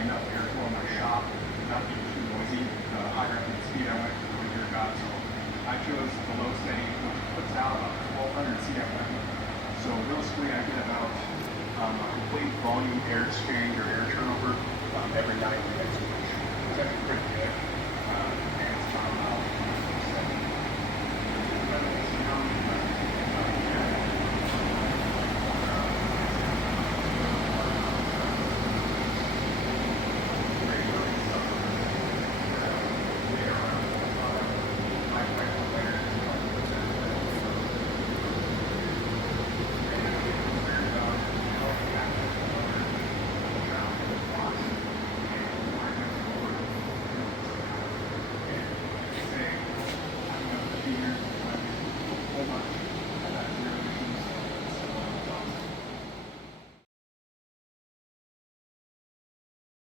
enough airflow in my shop, not being too noisy. The higher up in speed I went, the noisier it got. So I chose the low steady, which puts out about 1200 CFM. So real sweet, I get about a complete volume air exchange or air turnover